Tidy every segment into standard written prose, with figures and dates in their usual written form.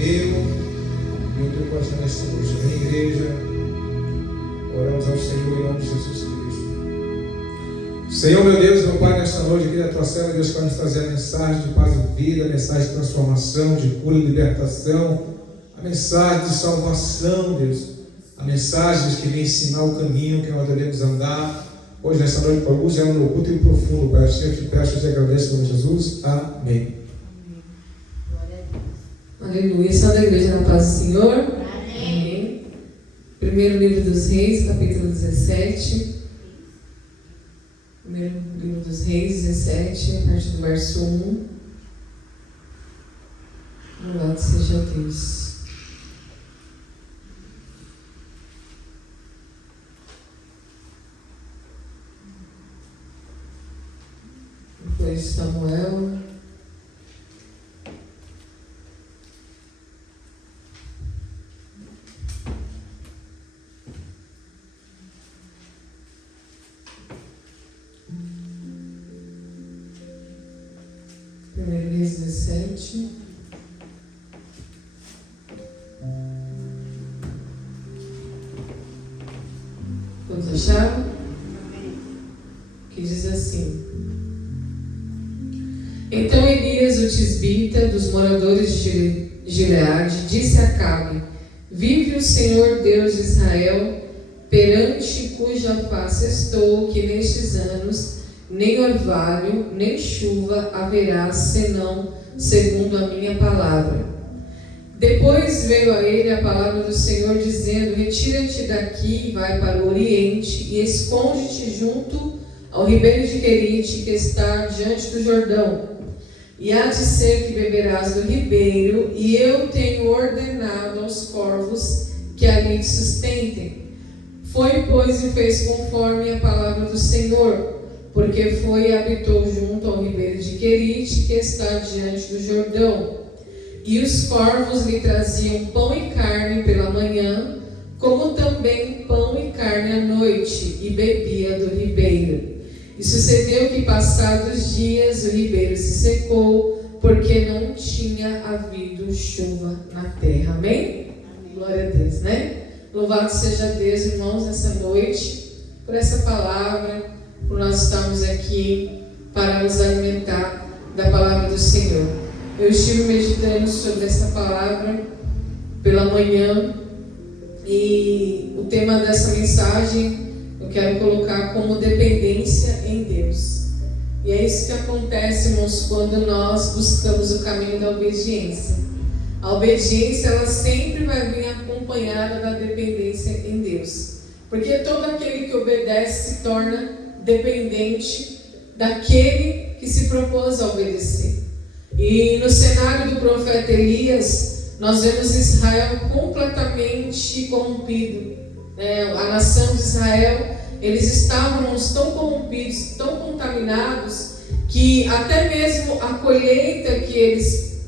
meu e o teu coração nesta noite. Amém, igreja? Oramos ao Senhor em nome de Jesus Cristo. Senhor, meu Deus, meu Pai, nesta noite aqui da tua cela, Deus, quer nos trazer a mensagem de paz e vida, a mensagem de transformação, de cura e libertação, a mensagem de salvação, Deus, a mensagem que vem ensinar o caminho que nós devemos andar. Hoje, nesta noite, para alguns, é um oculto e profundo, Pai. Eu te peço e agradeço, em nome de Jesus. Amém. Aleluia. Salve a igreja na paz do Senhor. Amém. Primeiro livro dos Reis, capítulo 17. Primeiro livro dos Reis, 17, a partir do verso 1. Louvado seja Deus. Depois Samuel. Primeiro Reis 17. Todos acharam? Que diz assim: Então Elias, o tisbita, dos moradores de Gileade, disse a Acabe: Vive o Senhor Deus de Israel, perante cuja face estou, que nestes anos nem orvalho, nem chuva haverá, senão segundo a minha palavra. Depois veio a ele a palavra do Senhor, dizendo: Retira-te daqui e vai para o oriente, e esconde-te junto ao ribeiro de Querite, que está diante do Jordão. E há de ser que beberás do ribeiro, e eu tenho ordenado aos corvos que ali te sustentem. Foi, pois, e fez conforme a palavra do Senhor, porque foi e habitou junto ao ribeiro de Querite, que está diante do Jordão. E os corvos lhe traziam pão e carne pela manhã, como também pão e carne à noite, e bebia do ribeiro. E sucedeu que, passados dias, o ribeiro se secou, porque não tinha havido chuva na terra. Amém? Glória a Deus, né? Louvado seja Deus, irmãos, nessa noite, por essa palavra, por nós estarmos aqui para nos alimentar da palavra do Senhor. Eu estive meditando sobre essa palavra pela manhã, e o tema dessa mensagem eu quero colocar como dependência em Deus. E é isso que acontece, irmãos, quando nós buscamos o caminho da obediência. A obediência, ela sempre vai vir acompanhada da dependência em Deus. Porque todo aquele que obedece se torna dependente daquele que se propôs a obedecer. E no cenário do profeta Elias, nós vemos Israel completamente corrompido. A nação de Israel, eles estavam tão corrompidos, tão contaminados, que até mesmo a colheita que eles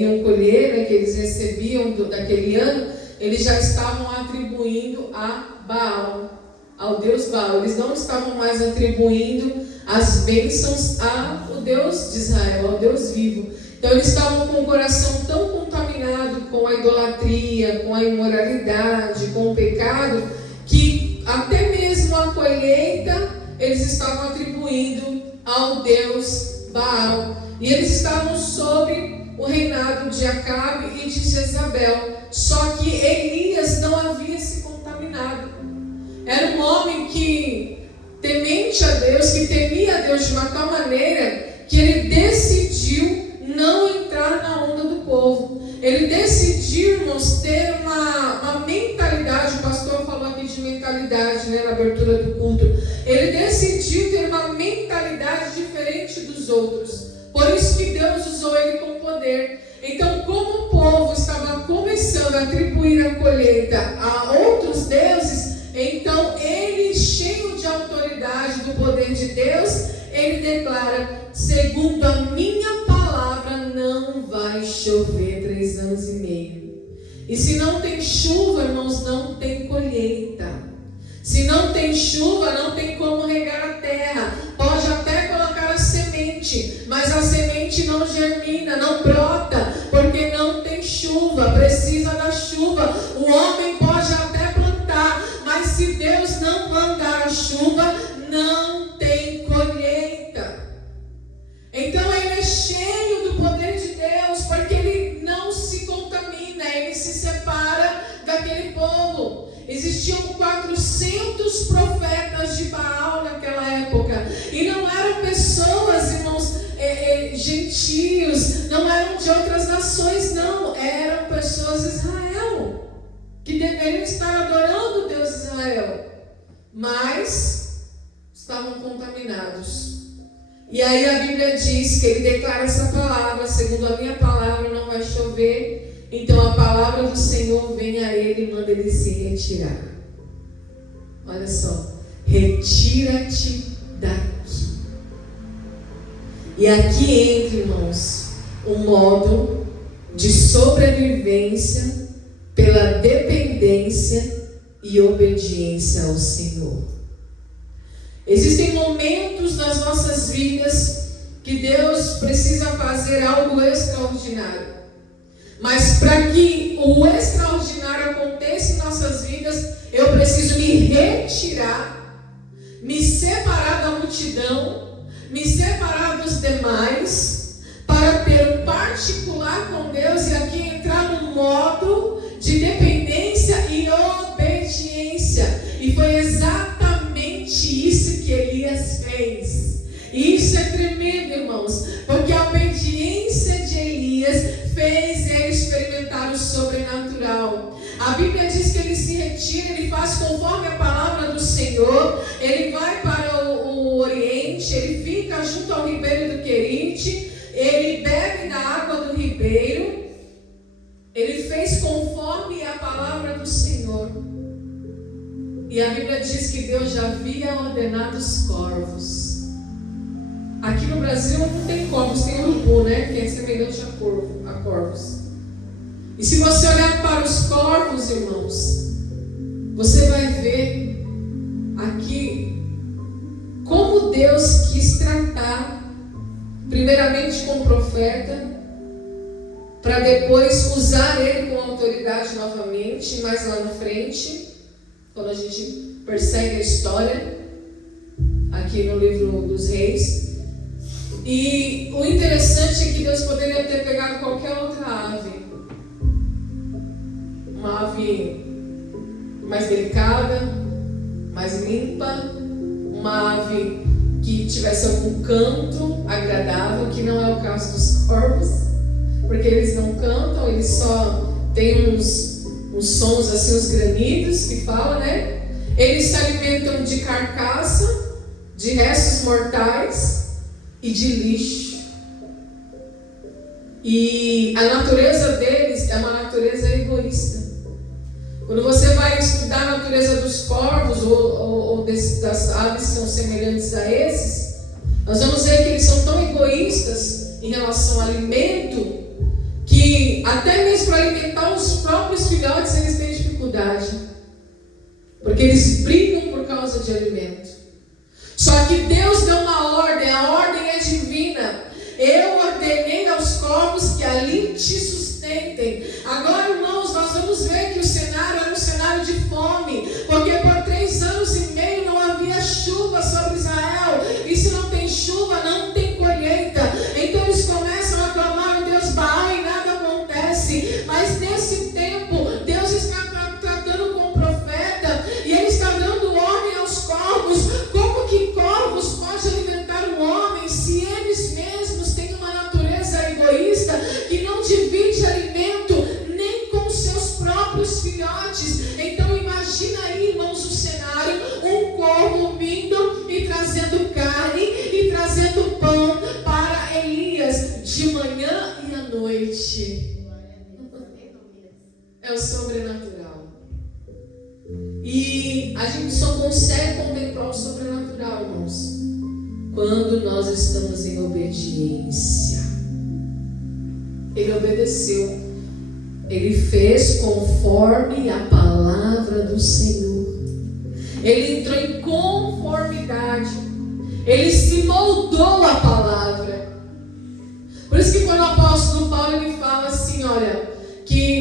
iam colher, né, que eles recebiam daquele ano, eles já estavam atribuindo a Baal, ao Deus Baal. Eles não estavam mais atribuindo as bênçãos ao Deus de Israel, ao Deus vivo. Então eles estavam com o coração tão contaminado com a idolatria, com a imoralidade, com o pecado, que até mesmo a colheita eles estavam atribuindo ao Deus Baal. E eles estavam sob o reinado de Acabe e de Jezabel. Só que Elias não havia se contaminado. Era um homem que, temente a Deus, que temia a Deus de uma tal maneira que ele decidiu não entrar na onda do povo. Ele decidiu, irmãos, ter uma mentalidade. O pastor falou aqui de mentalidade, né, na abertura do culto. Ele decidiu ter uma mentalidade diferente dos outros. Por isso que Deus usou ele com poder. Então, como o povo estava começando a atribuir a colheita a outros deuses, então ele, cheio de autoridade do poder de Deus, ele declara: segundo a minha palavra, não vai chover 3 anos e meio. E se não tem chuva, irmãos, não tem colheita. Se não tem chuva, não tem como regar a terra. Pode até colocar a semente, mas a semente não germina, não brota, porque não tem chuva. chuva, precisa da chuva. O homem pode até plantar, mas se Deus não mandar a chuva, não tem colheita. Então ele é cheio do poder de Deus, porque ele não se contamina, ele se separa daquele povo. Existiam 400 profetas de Baal naquela época, e não eram pessoas, irmãos, gentios, não eram de outras nações, não, eram pessoas de Israel, que deveriam estar adorando o Deus de Israel, mas estavam contaminados. E aí a Bíblia diz que ele declara essa palavra: segundo a minha palavra não vai chover. Então a palavra do Senhor vem a ele e manda ele se retirar. Olha só, retira-te daqui. E aqui entra, irmãos, um modo de sobrevivência pela dependência e obediência ao Senhor. Existem momentos nas nossas vidas que Deus precisa fazer algo extraordinário. Mas para que o extraordinário aconteça em nossas vidas, eu preciso me retirar, me separar da multidão, me separar dos demais, para ter um particular com Deus e aqui entrar no modo de dependência e obediência. E foi exatamente isso que Elias fez. E isso é tremendo, irmãos, porque a obediência de Elias fez ele experimentar o sobrenatural. A Bíblia diz que ele se retira, ele faz conforme a palavra do Senhor, ele vai para o Oriente, ele fica junto ao ribeiro do Querite, ele bebe da água do ribeiro, ele fez conforme a palavra do Senhor. E a Bíblia diz que Deus já havia ordenado os corvos. Aqui no Brasil não tem corvos, tem urubu, né? Que é semelhante a corvos. E se você olhar para os corvos, irmãos, você vai ver aqui como Deus quis tratar, primeiramente com o profeta, para depois usar ele com autoridade novamente, mais lá na frente, quando a gente persegue a história, aqui no livro dos Reis. E o interessante é que Deus poderia ter pegado qualquer outra ave, uma ave mais delicada, mais limpa, uma ave que tivesse algum canto agradável, que não é o caso dos corvos, porque eles não cantam, eles só têm uns sons assim, uns granidos que fala, né? Eles se alimentam de carcaça, de restos mortais e de lixo. E a natureza deles é uma natureza egoísta. Quando você vai estudar a natureza dos corvos ou das aves que são semelhantes a esses, nós vamos ver que eles são tão egoístas em relação ao alimento que até mesmo para alimentar os próprios filhotes eles têm dificuldade, porque eles brigam por causa de alimento. Só que Deus deu uma ordem, a ordem é divina. Eu ordenei aos corvos que ali te sustentem. Agora, irmãos, nós vamos ver que o cenário era um cenário de fome, porque por 3 anos e meio não havia chuva sobre Israel, e se não tem chuva, não tem colheita. Então eles começam a clamar o Deus Baal e nada acontece. Mas nesse tempo, Deus está tratando com o profeta, e ele está dando ordem aos corvos. Como que corvos podem alimentar um homem se eles mesmos têm uma natureza egoísta que não divide alimento nem com seus próprios filhotes? Então imagina aí, irmãos, o cenário: um corvo vindo e trazendo carne e trazendo pão para Elias de manhã e à noite. É o sobrenatural. E a gente só consegue contemplar o sobrenatural, irmãos, quando nós estamos em obediência. Ele obedeceu. Ele fez conforme a palavra do Senhor. Ele entrou em conformidade. Ele se moldou à palavra. Por isso que quando o apóstolo Paulo ele fala assim, olha, que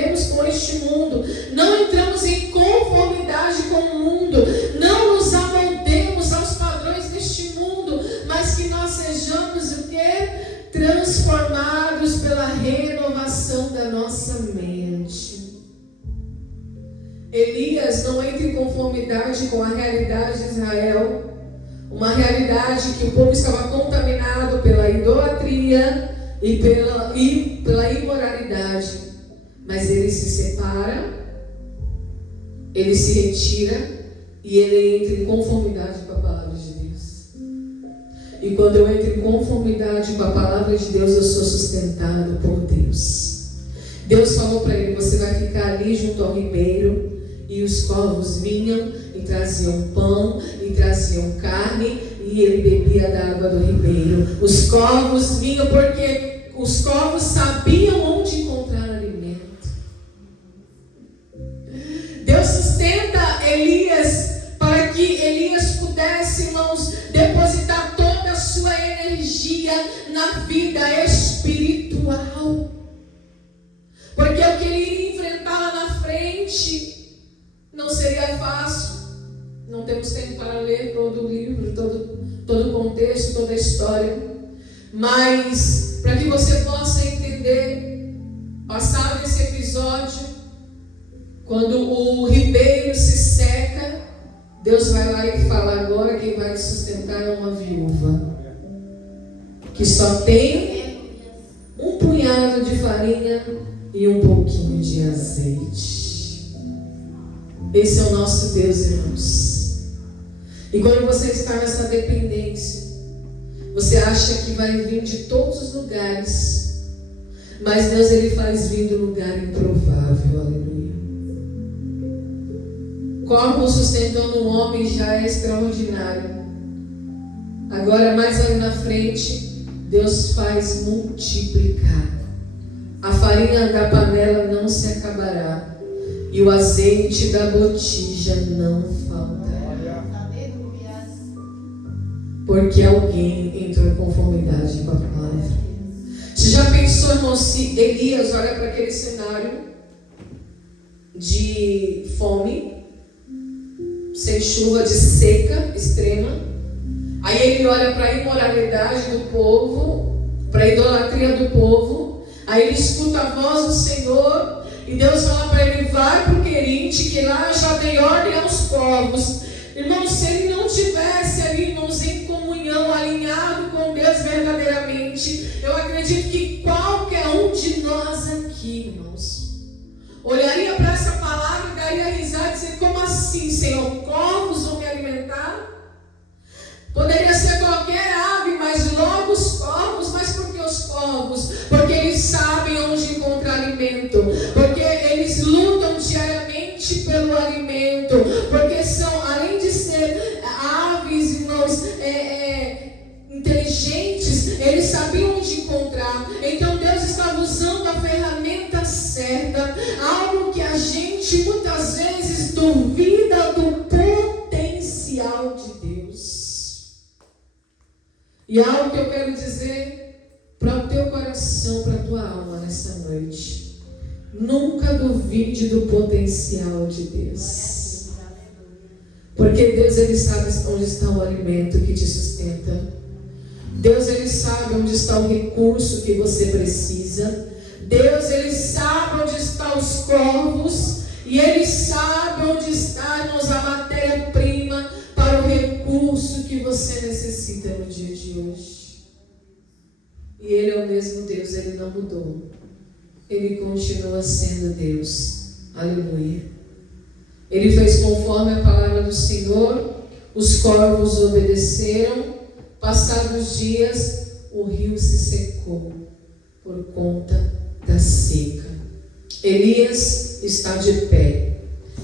corrompemos com este mundo, não entramos em conformidade com o mundo, não nos amoldemos aos padrões deste mundo, mas que nós sejamos o quê? Transformados pela renovação da nossa mente. Elias não entra em conformidade com a realidade de Israel, uma realidade que o povo estava contaminado pela idolatria e pela imoralidade, mas ele se separa, ele se retira e ele entra em conformidade com a palavra de Deus. E quando eu entro em conformidade com a palavra de Deus, eu sou sustentado por Deus. Deus falou para ele: você vai ficar ali junto ao ribeiro. E os corvos vinham e traziam pão e traziam carne, e ele bebia da água do ribeiro. Os corvos vinham porque os corvos sabiam onde encontrar alimento. Deus sustenta Elias para que Elias pudesse, irmãos, depositar toda a sua energia na vida espiritual. Porque o que ele iria enfrentar lá na frente não seria fácil. Não temos tempo para ler todo o livro, todo o contexto, toda a história. Mas, para que você possa entender, passado esse episódio, quando o ribeiro se seca, Deus vai lá e fala: agora quem vai te sustentar é uma viúva, que só tem um punhado de farinha e um pouquinho de azeite. Esse é o nosso Deus, irmãos. E quando você está nessa dependência, você acha que vai vir de todos os lugares, mas Deus, ele faz vir do lugar improvável. Aleluia. Corvo sustentando um homem já é extraordinário. Agora, mais ali na frente, Deus faz multiplicar. A farinha da panela não se acabará, e o azeite da botija não faltará. Porque alguém entrou em conformidade com a palavra. Você já pensou, irmão, se Elias olha para aquele cenário de fome, sem chuva, de seca extrema? Aí ele olha para a imoralidade do povo, para a idolatria do povo. Aí ele escuta a voz do Senhor. E Deus fala para ele: vai para o Querite, que lá já dei ordem aos povos. Irmãos, se ele não tivesse ali, irmãos, em comunhão, alinhado com Deus verdadeiramente, eu acredito que qualquer um de nós aqui, irmãos, olharia para essa palavra e daria risada e dizer: como assim, Senhor? Corvos vão me alimentar? Poderia ser qualquer ave, mas logo os corvos. Mas por que os corvos? Porque eles sabem onde encontrar alimento, porque eles lutam diariamente pelo alimento, porque são, além de ser aves, irmãos, inteligentes, eles sabiam onde encontrar. Então Deus estava usando a ferramenta certa, algo que a gente muitas vezes duvida do potencial de Deus. E algo que eu quero dizer para o teu coração, para a tua alma nessa noite: nunca duvide do potencial de Deus. Porque Deus, ele sabe onde está o alimento que te sustenta. Deus, ele sabe onde está o recurso que você precisa. Deus, ele sabe onde estão os corvos. E ele sabe onde está, irmãos, a matéria-prima para o recurso que você necessita no dia de hoje. E ele é o mesmo Deus, ele não mudou. Ele continua sendo Deus. Aleluia. Ele fez conforme a palavra do Senhor. Os corvos obedeceram. Passados os dias, o rio se secou por conta da seca. Elias está de pé.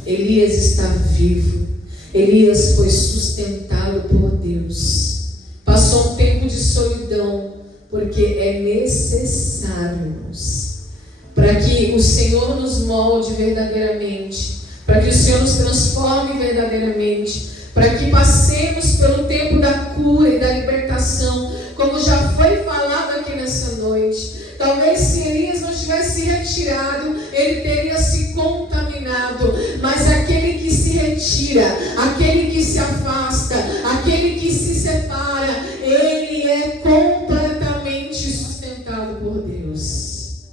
Elias está vivo. Elias foi sustentado por Deus. Passou um tempo de solidão, porque é necessário, irmãos, para que o Senhor nos molde verdadeiramente, para que o Senhor nos transforme verdadeiramente, para que passemos pelo tempo da cura e da libertação, como já foi falado aqui nessa noite. Talvez se Elias não tivesse se retirado, ele teria se contaminado. Mas aquele que se retira, aquele que se afasta, aquele que se separa, ele é completamente sustentado por Deus.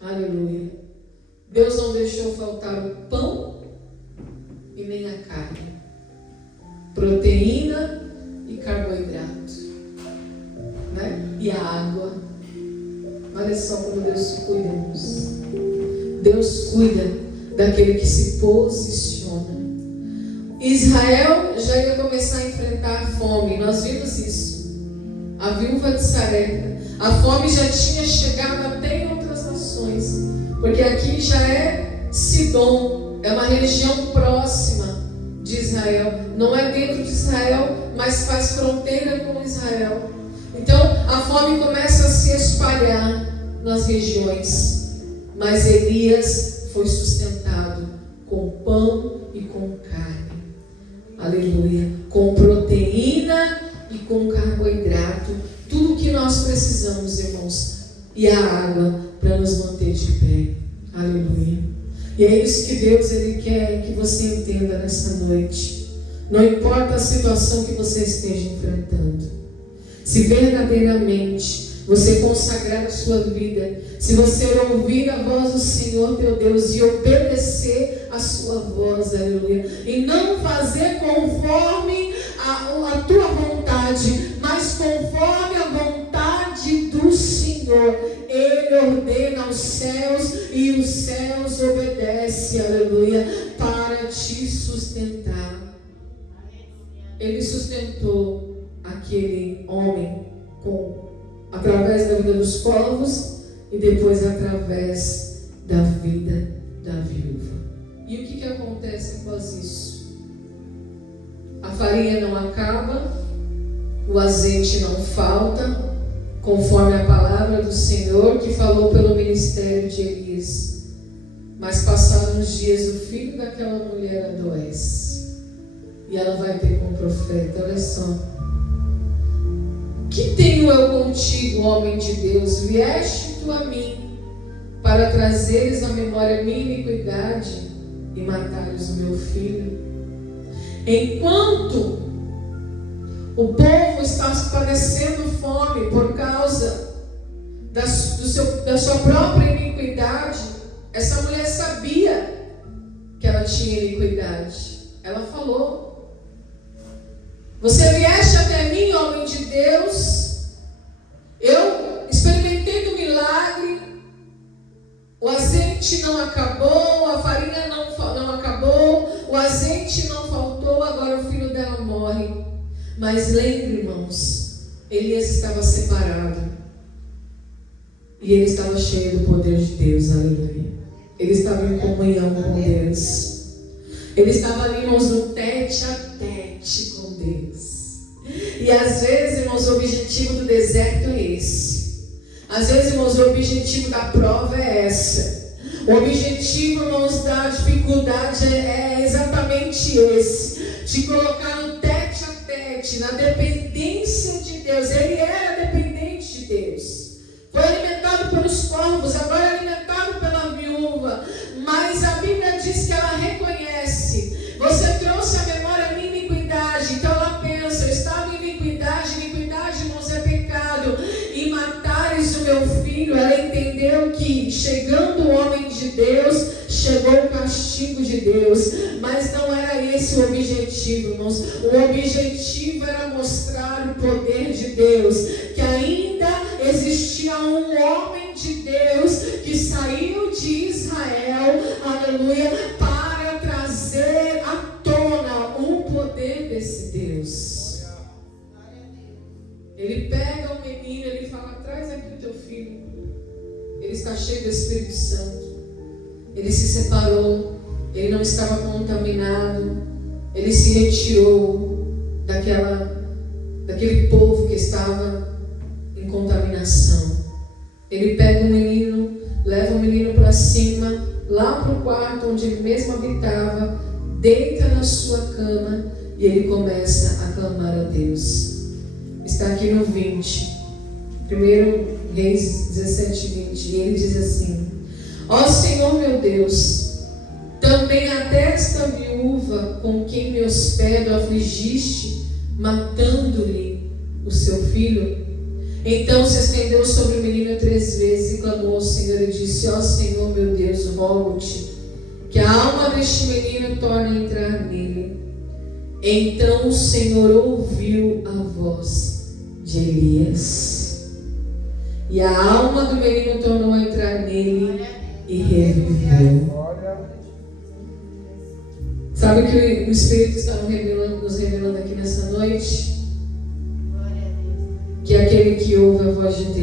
Aleluia. Deus não deixou faltar o pão e nem a carne, proteína e carboidrato, né? E a água. Olha só como Deus cuida, irmãos. Deus cuida daquele que se posiciona. Israel já ia começar a enfrentar a fome. Nós vimos isso. A viúva de Sarepta. A fome já tinha chegado até em outras nações, porque aqui já é Sidom, é uma região próxima de Israel. Não é dentro de Israel, mas faz fronteira com Israel. Então a fome começa a se espalhar nas regiões. Mas Elias foi sustentado com pão e com carne. Aleluia. Com proteína e com carboidrato. Tudo o que nós precisamos, irmãos. E a água para nos manter de pé. Aleluia. E é isso que Deus ele quer que você entenda nessa noite. Não importa a situação que você esteja enfrentando. Se verdadeiramente você consagrar a sua vida, se você ouvir a voz do Senhor teu Deus e obedecer a sua voz, aleluia, e não fazer conforme a tua vontade, mas conforme a vontade do Senhor, Ele ordena os céus e os céus obedecem, aleluia, para te sustentar. Ele sustentou aquele homem através da vida dos povos e depois através da vida da viúva. E o que acontece após isso? A farinha não acaba, o azeite não falta, conforme a palavra do Senhor que falou pelo ministério de Elias. Mas passaram uns dias, o filho daquela mulher adoece e ela vai ter com o profeta: olha só, que tenho eu contigo, homem de Deus? Vieste tu a mim para trazeres à memória minha iniquidade e matares o meu filho? Enquanto o povo está padecendo fome por causa da sua própria iniquidade, essa mulher sabia que ela tinha iniquidade. Ela falou: você vieste até mim, homem de Deus, eu experimentei do milagre, o azeite não acabou, a farinha não acabou, o azeite não faltou, agora o filho dela morre. Mas lembre, irmãos, Elias estava separado e ele estava cheio do poder de Deus, aleluia. Ele estava em comunhão com Deus. Ele estava ali, irmãos, no tete a tete com Deus. E às vezes, irmãos, o objetivo do deserto é esse. Às vezes, irmãos, o objetivo da prova é essa. O objetivo, irmãos, da dificuldade é exatamente esse: te colocar no tete a tete, na dependência de Deus. Ele era dependente de Deus. Foi alimentado pelos povos, agora é alimentado pela viúva. Mas a Bíblia diz que ela reconhece: você trouxe à memória a minha iniquidade. Então ela pensa: eu estava em iniquidade, irmãos, é pecado, e matares o meu filho. Ela entendeu que chegando o homem de Deus, chegou o castigo de Deus. Mas não era esse o objetivo, irmãos. O objetivo era mostrar o poder de Deus, que ainda existia um homem de Deus que saiu de Israel, aleluia, para trazer à tona o poder desse Deus. Ele pega o menino, ele fala: traz aqui o teu filho. Ele está cheio do Espírito Santo. Ele se separou, ele não estava contaminado, ele se retirou daquele povo que estava em contaminação. Ele pega o menino, leva o menino para cima, lá para o quarto onde ele mesmo habitava, deita na sua cama e ele começa a clamar a Deus. Está aqui no 20. Primeiro Reis 17:20, e ele diz assim: ó Senhor meu Deus, também até esta viúva com quem me hospedo afligiste, matando-lhe o seu filho. Então se estendeu sobre o menino 3 vezes e clamou ao Senhor e disse: ó Senhor meu Deus, rogo-te que a alma deste menino torne a entrar nele. Então o Senhor ouviu a voz de Elias, e a alma do menino tornou a entrar nele e reviveu. Sabe o que o Espírito está nos revelando aqui nessa noite? Que aquele que ouve a voz de Deus